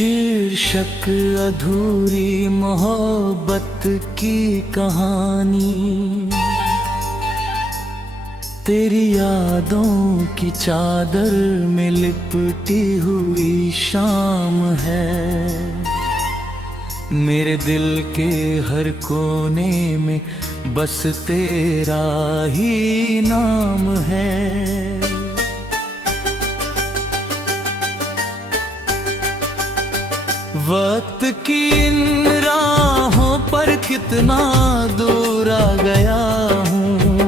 शीर्षक अधूरी मोहब्बत की कहानी, तेरी यादों की चादर में लिपटी हुई शाम है। मेरे दिल के हर कोने में बस तेरा ही नाम है। वक्त की इन राहों पर कितना दूर आ गया हूँ,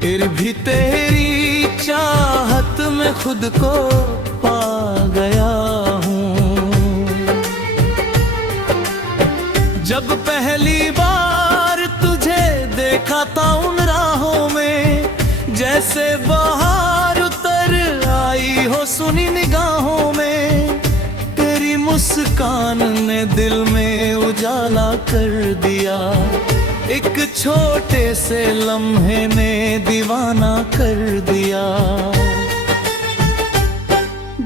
फिर भी तेरी चाहत में खुद को पा गया हूँ। जब पहली बार तुझे देखा था उन राहों में, जैसे बाहर उतर आई हो सुनी निगाहों में, तेरी मुस्कान ने दिल में उजाला कर दिया। एक छोटे से लम्हे ने दीवाना कर दिया।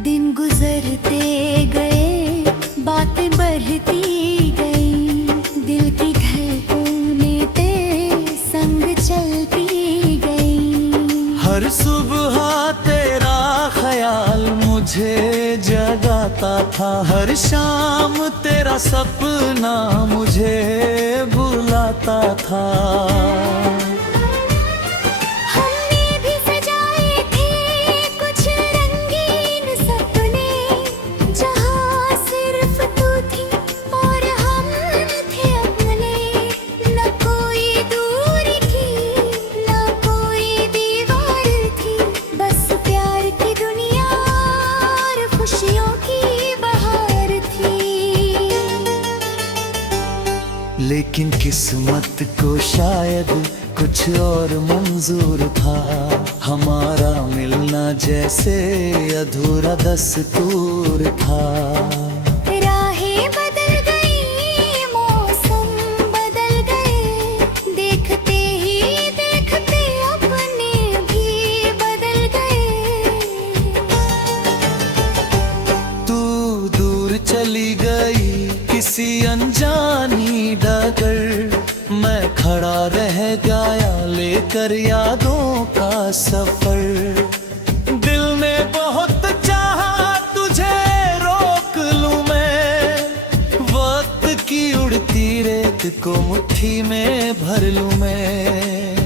दिन गुजरते गए, बातें बढ़ती गई, दिल की धड़कनें तेरे संग चलती गई। हर सुबह तेरा ख्याल मुझे जगाता था, हर शाम तेरा सपना मुझे बुलाता था। हमने भी सजाए थे कुछ रंगीन सपने, जहाँ सिर्फ तू थी और हम थे अपने। न कोई दूरी थी, न कोई दीवार थी, बस प्यार की दुनिया और खुशियों की बहार थी। लेकिन किस्मत को शायद कुछ और मंजूर था, हमारा मिलना जैसे अधूरा दस्तूर था। राहें बदल गई, मौसम बदल गए, देखते ही देखते अपने भी बदल गए। तू दूर चली गई किसी अनजानी डगर, मैं खड़ा रह गया लेकर यादों का सफर। दिल ने बहुत चाहा तुझे रोक लूं मैं, वक्त की उड़ती रेत को मुट्ठी में भर लूं मैं।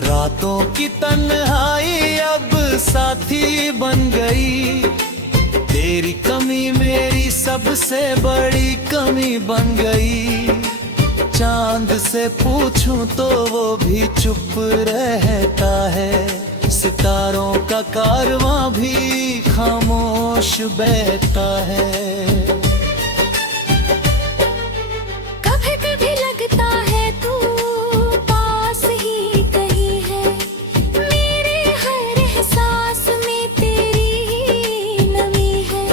रातों की तन्हाई अब साथी बन गई, तेरी कमी मेरी सबसे बड़ी कमी बन गई। चांद से पूछूं तो वो भी चुप रहता है, सितारों का कारवां भी खामोश बैठता है। कभी कभी लगता है तू पास ही कहीं है, मेरे हर एहसास में तेरी ही नमी है।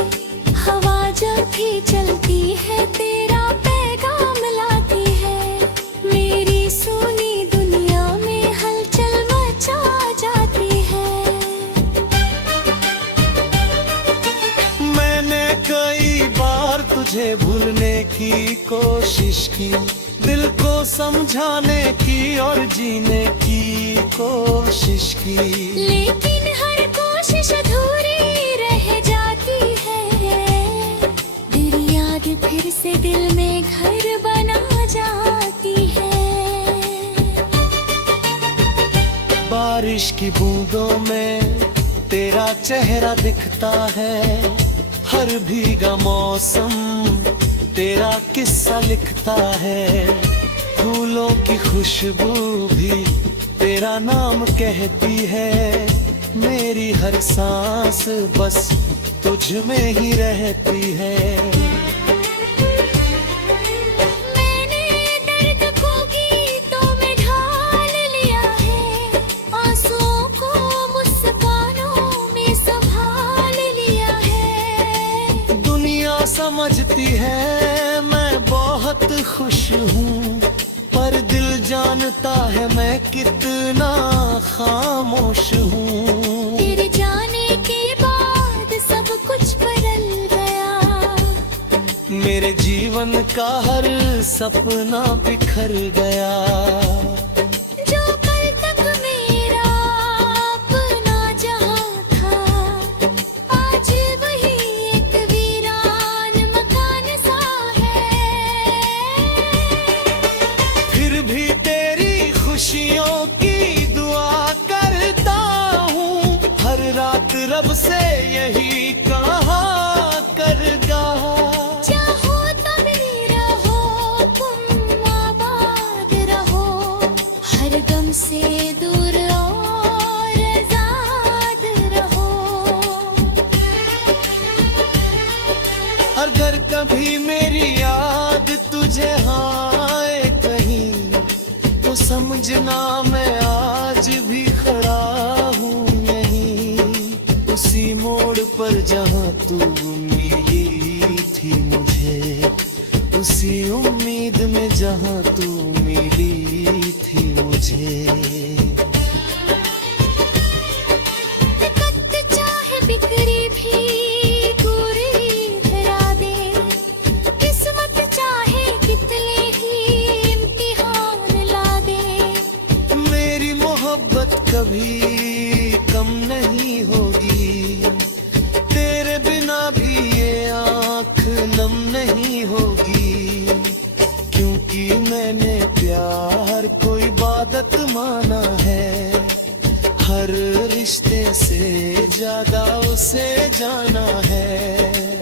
हवा जब भी चलती है तेरा पैगाम लाती है, मेरी सुनी दुनिया में हलचल मचा जाती है। मैंने कई बार तुझे भूलने की कोशिश की, दिल को समझाने की और जीने की कोशिश की, लेकिन हर कोशिश अधूरी रह जाती है। तेरी याद फिर से दिल में घर बना जाती है। बारिश की बूंदों में तेरा चेहरा दिखता है, हर भीगा मौसम तेरा किस्सा लिखता है। फूलों की खुशबू भी तेरा नाम कहती है, मेरी हर सांस बस तुझ में ही रहती है। मैंने दर्द को गीतों में ढाल लिया है, आंसुओं को मुस्कानों में संभाल लिया है। दुनिया समझती है मैं बहुत खुश हूँ, पर दिल जानता है मैं कितना खामोश हूँ। तेरे जाने के बाद मेरे जीवन का हर सपना बिखर गया। जो कल तक मेरा अपना जहां था, आज वही एक वीरान मकान सा है। फिर भी तेरी खुशियों की दुआ करता हूँ, हर रात रब से यही कहा करगा। चाहो तभी रहो तुम आबाद रहो, हर गम से दूर और आजाद रहो। अगर कभी मेरी याद तुझे आए कहीं, तो समझना मैं आज भी खड़ा हूँ यहीं, उसी मोड़ पर जहाँ तू मिली थी मुझे, उसी उम्मीद में जहाँ तू मिली थी मुझे। वक्त चाहे बिखरी भी दूरी धरा दे, किस्मत चाहे कितने ही इम्तिहान ला दे। मेरी मोहब्बत कभी कम नहीं होगी, तेरे बिना भी ये आँख नम नहीं होगी, क्योंकि मैंने प्यार को इबादत माना है, हर रिश्ते से ज्यादा उसे जाना है।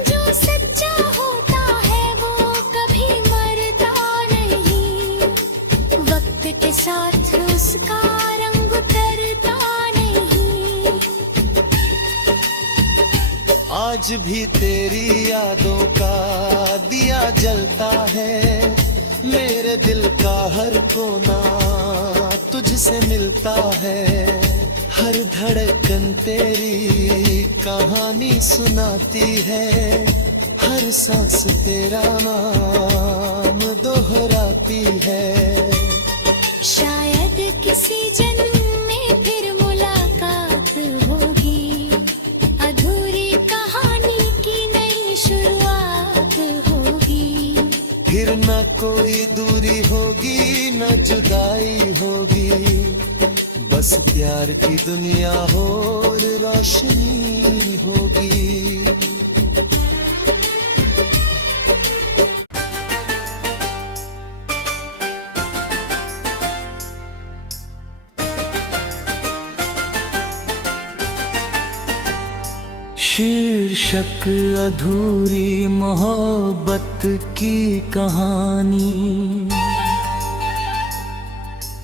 जो सच्चा होता है वो कभी मरता नहीं, वक्त के साथ उसका रंग उतरता नहीं। आज भी तेरी यादों का दिया जलता है, मेरे दिल का हर कोना तुझसे मिलता है, हर धड़कन तेरी कहानी सुनाती है, हर सांस तेरा नाम दोहराती है। शायद किसी जन्म में फिर मुलाकात होगी, अधूरी कहानी की नई शुरुआत होगी। फिर न कोई दूरी होगी न जुदाई होगी, बस प्यार की दुनिया और रोशनी होगी। शीर्षक अधूरी मोहब्बत की कहानी,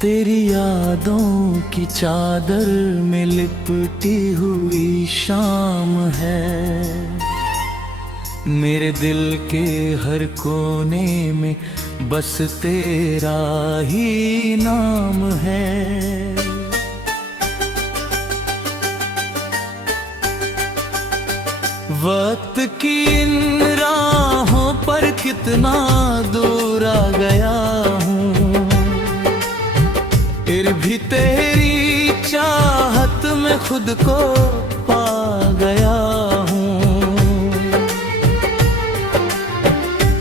तेरी यादों की चादर में लिपटी हुई शाम है, मेरे दिल के हर कोने में बस तेरा ही नाम है। वक्त की इन राहों पर कितना दूर आ गया हूँ, फिर भी तेरी चाहत में खुद को पा गया हूँ।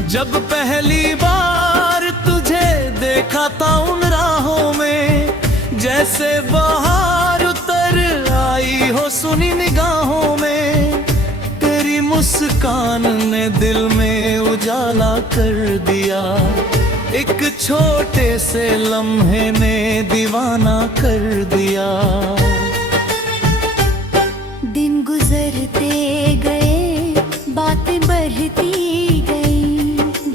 जब पहली बार तुझे देखा था उन राहों में, जैसे बाहर उतर आई हो सुनी निगाहों में, तेरी मुस्कान ने दिल में उजाला कर दिया, एक छोटे से लम्हे ने दीवाना कर दिया। दिन गुजरते गए बातें बढ़ती गई,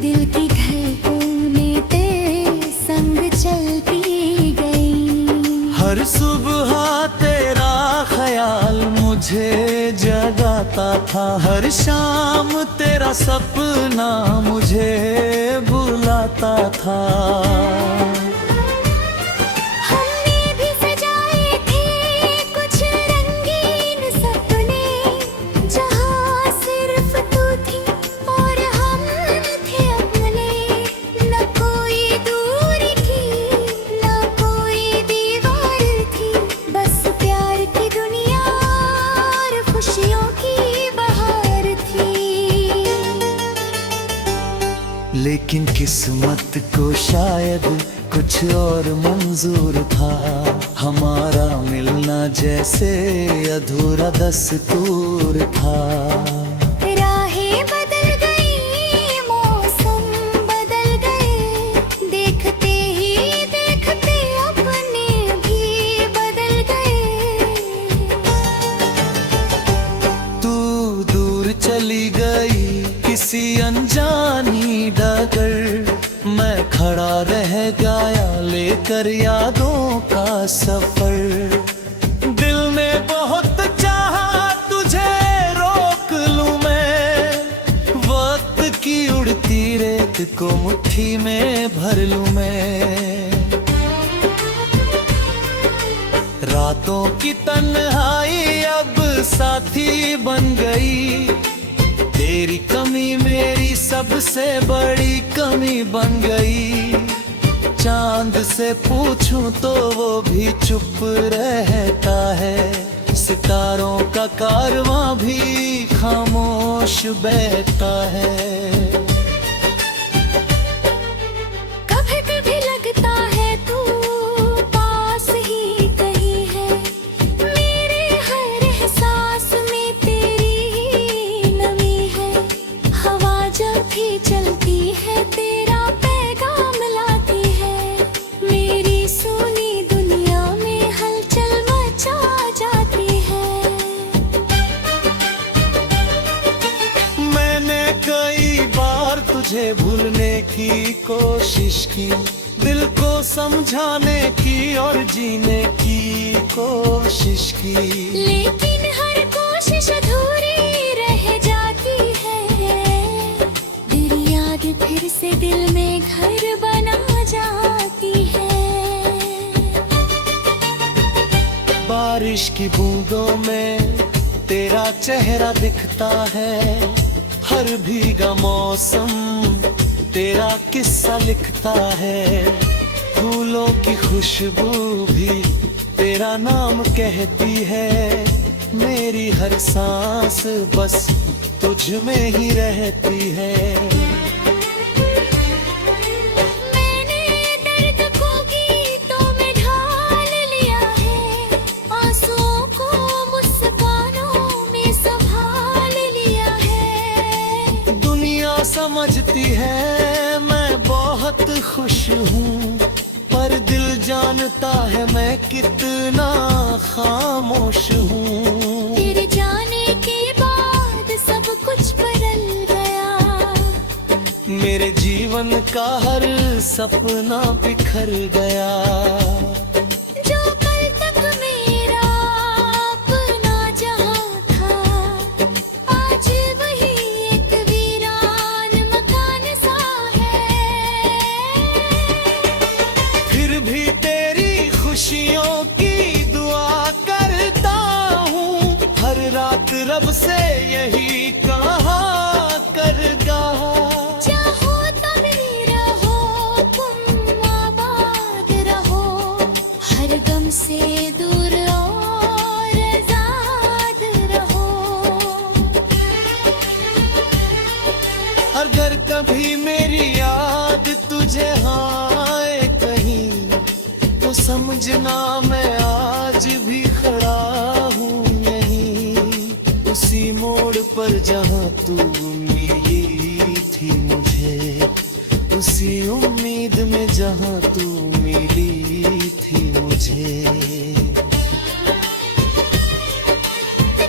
दिल की धड़कनें तेरे संग चलती गई। हर सुबह तेरा ख्याल मुझे जगाता था, हर शाम तेरा सपना मुझे बुलाता था। हमने भी सजाए थे कुछ रंगीन सपने, जहाँ सिर्फ तू थी और हम थे अपने। न कोई दूरी थी न कोई दीवार थी, बस प्यार की दुनिया और खुशियों की बहार थी। लेकिन किस्मत को शायद कुछ और मंजूर था। हमारा मिलना जैसे अधूरा दस्तूर था। राहें बदल गई, मौसम बदल गए, देखते ही देखते अपने भी बदल गए। तू दूर चली गई किसी अनजानी डगर, मैं खड़ा रह गया लेकर यादों का सफर। दिल ने बहुत चाहा तुझे रोक लूं मैं, वक्त की उड़ती रेत को मुट्ठी में भर लूं मैं। रातों की तन्हाई अब साथी बन गई, तेरी कमी मेरी सबसे बड़ी कमी बन गई। चांद से पूछूं तो वो भी चुप रहता है, सितारों का कारवां भी खामोश बैठता है। कभी कभी लगता है तू पास ही कहीं है, मेरे हर एहसास में तेरी ही नमी है। हवा जब भी चलती है तेरा पैगाम लाती है, मेरी सुनी दुनिया में हलचल मचा जाती है। मैंने कई बार तुझे भूलने की कोशिश की, दिल को समझाने की और जीने की कोशिश की, लेकिन हर कोशिश अधूरी रह जाती है। तेरी याद फिर से दिल में घर बना जाती है। बारिश की बूंदों में तेरा चेहरा दिखता है, हर भीगा मौसम तेरा किस्सा लिखता है। फूलों की खुशबू भी तेरा नाम कहती है, मेरी हर सांस बस तुझ में ही रहती है। मैंने दर्द को गीतों में ढाल लिया है, आंसुओं को मुस्कानों में संभाल लिया है। दुनिया समझती है मैं बहुत खुश हूँ, पर दिल जानता है मैं कितना खामोश हूँ। तेरे जाने के बाद सब कुछ बदल गया, मेरे जीवन का हर सपना बिखर गया। जो कल तक मेरा अपना जहां था, आज वही एक वीरान मकान सा है। फिर भी तेरी खुशियों की दुआ करता हूँ, हर रात रब से यही कहा करगा। चाहो तभी रहो तुम आबाद रहो, हर गम से दूर और आजाद रहो। अगर कभी मेरी याद तुझे आए कहीं, तो समझना मैं आज भी खड़ा हूँ यहीं, उसी मोड़ पर जहाँ तू मिली थी मुझे, उसी उम्मीद में जहाँ तू मिली थी मुझे।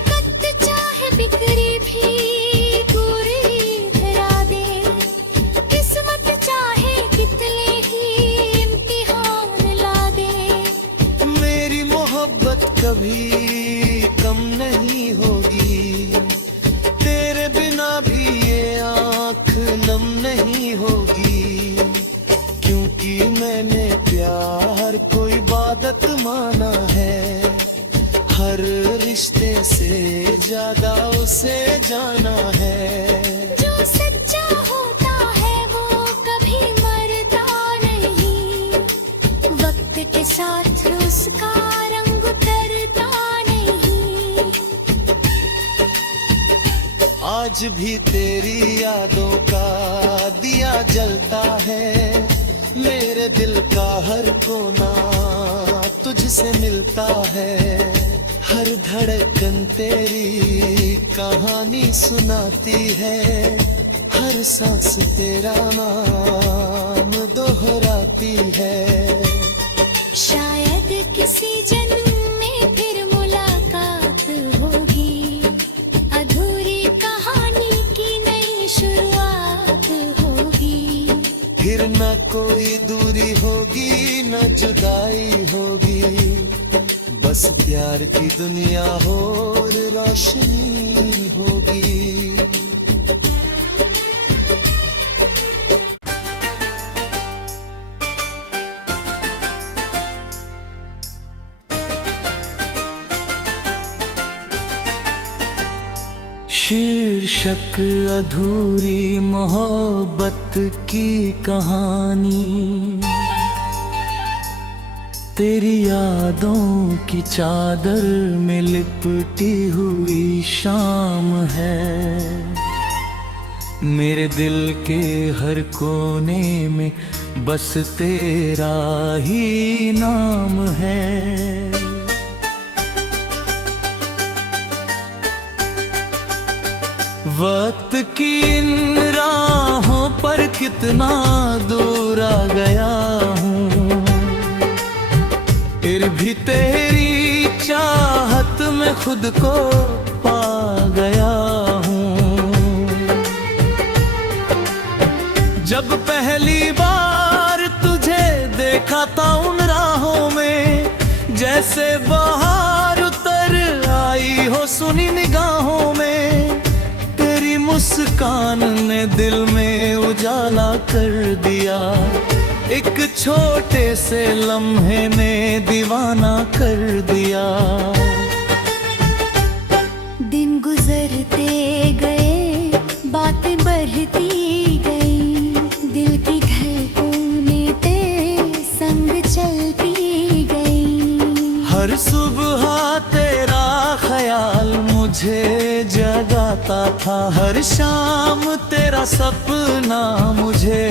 कद चाहे बिखरी भी दूरी धरा दे, किस्मत चाहे कितने ही इम्तिहान ला दे। मेरी मोहब्बत कभी कम नहीं होगी, तेरे बिना भी ये आँख नम नहीं होगी, क्योंकि मैंने प्यार को इबादत माना है। हर रिश्ते से ज्यादा उसे जाना है। जो सच्चा होता है वो कभी मरता नहीं, वक्त के साथ उसका रंग उतरता नहीं। आज भी तेरी यादों का दिया जलता है, मेरे दिल का हर कोना तुझसे मिलता है। हर धड़कन तेरी कहानी सुनाती है, हर सांस तेरा नाम दोहराती है। शायद किसी जन्म में फिर मुलाकात होगी, अधूरी कहानी की नई शुरुआत होगी। फिर न कोई दूरी होगी न जुदाई होगी, बस प्यार की दुनिया और रोशनी होगी। शीर्षक अधूरी मोहब्बत की कहानी, तेरी यादों की चादर में लिपटी हुई शाम है। मेरे दिल के हर कोने में बस तेरा ही नाम है। वक्त की इन राहों पर कितना दूर आ गया हूँ, फिर भी तेरी चाहत में खुद को पा गया हूँ। जब पहली बार तुझे देखा था उन राहों में, जैसे बाहर उतर आई हो सुनी निगाहों में। तेरी मुस्कान ने दिल में उजाला कर दिया, एक छोटे से लम्हे ने दीवाना कर दिया। दिन गुजरते गए, बातें बढ़ती गई, दिल की धड़कनें तेरे संग चलती गई। हर सुबह तेरा ख्याल मुझे जगाता था, हर शाम तेरा सपना मुझे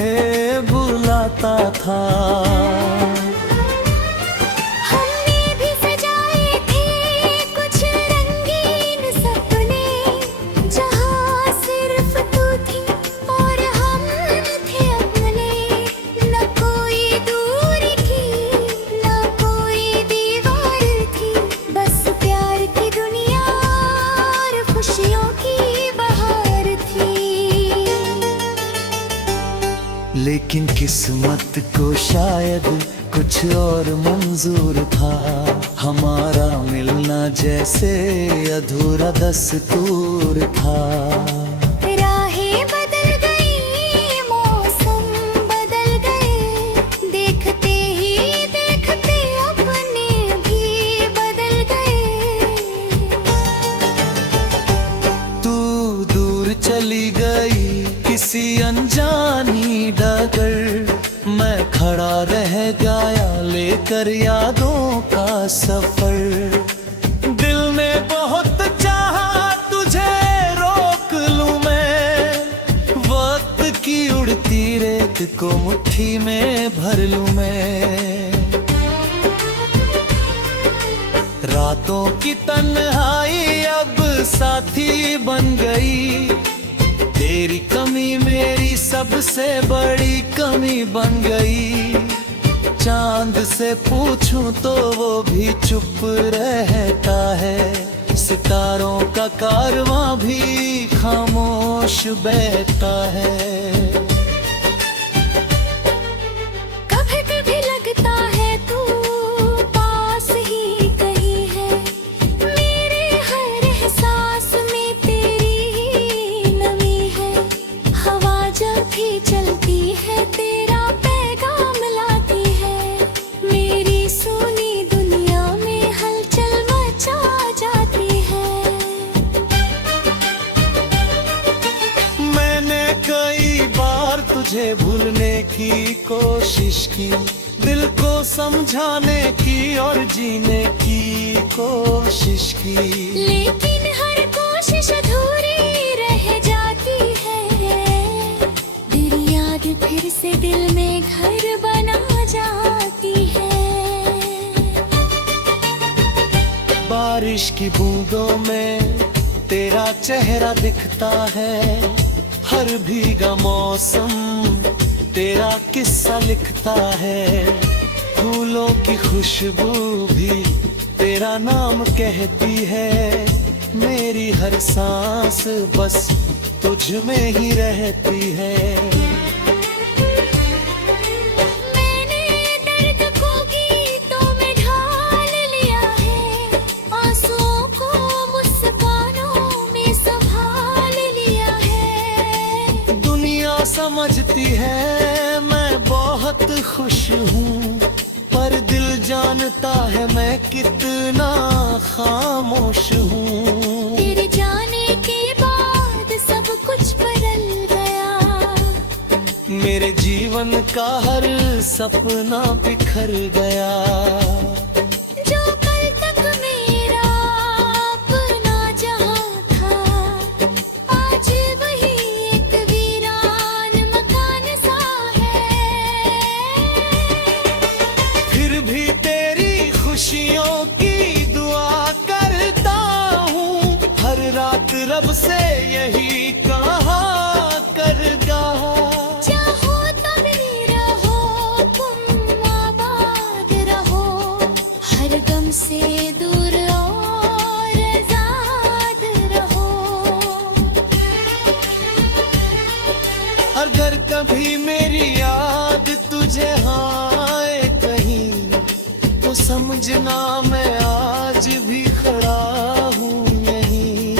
बुलाता था। हमने भी सजाए थे कुछ रंगीन सपने, जहाँ सिर्फ तू थी और हम थे अपने। न कोई दूरी थी न कोई दीवार थी, बस प्यार की दुनिया और खुशियों की बहार थी। लेकिन किस्मत को शायद कुछ और मंजूर था, हमारा मिलना जैसे अधूरा दस्तूर था। राहें बदल गई, मौसम बदल गए, देखते ही देखते अपने भी बदल गए। तू दूर चली गई किसी अनजानी डगर, मैं खड़ा रह गया लेकर यादों का सफर। दिल ने बहुत चाहा तुझे रोक लूं मैं, वक्त की उड़ती रेत को मुट्ठी में भर लूं मैं। रातों की तन्हाई अब साथी बन गई, तेरी कमी मेरी सबसे बड़ी कमी बन गई। चांद से पूछूं तो वो भी चुप रहता है, सितारों का कारवां भी खामोश बैठता है। कभी कभी लगता है तू पास ही कहीं है, मेरे हर एहसास में तेरी ही नमी है। हवा जब भी चलती है तेरा पैगाम लाती है, मेरी सुनी दुनिया में हलचल मचा जाती है। मैंने कई बार तुझे भूलने की कोशिश की, दिल को समझाने की और जीने की कोशिश की, लेकिन हर कोशिश अधूरी रह जाती है। तेरी याद की बूंदों में तेरा चेहरा दिखता है, हर भीगा मौसम तेरा किस्सा लिखता है। फूलों की खुशबू भी तेरा नाम कहती है, मेरी हर सांस बस तुझ में ही रहती है। मैंने दर्द को गीतों में ढाल लिया है, आंसुओं को मुस्कानों में संभाल लिया है। दुनिया समझती है मैं बहुत खुश हूँ, पर दिल जानता है मैं कितना खामोश हूँ। तेरे जाने के बाद सब कुछ बदल गया, मेरे जीवन का हर सपना बिखर गया। जो कल तक मेरा अपना जहां था, आज वही एक वीरान मकान सा है। फिर भी तेरी खुशियों की दुआ करता हूँ, हर रात रब से यही कहा करगा। चाहो तभी रहो तुम आबाद रहो, हर गम से दूर और आजाद रहो। अगर कभी मेरी याद तुझे आए कहीं, तो समझना मैं आज भी खड़ा हूँ यहीं,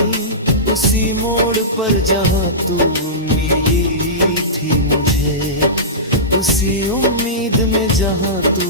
उसी मोड़ पर जहाँ तू मिली थी मुझे, उसी उम्मीद में जहाँ तू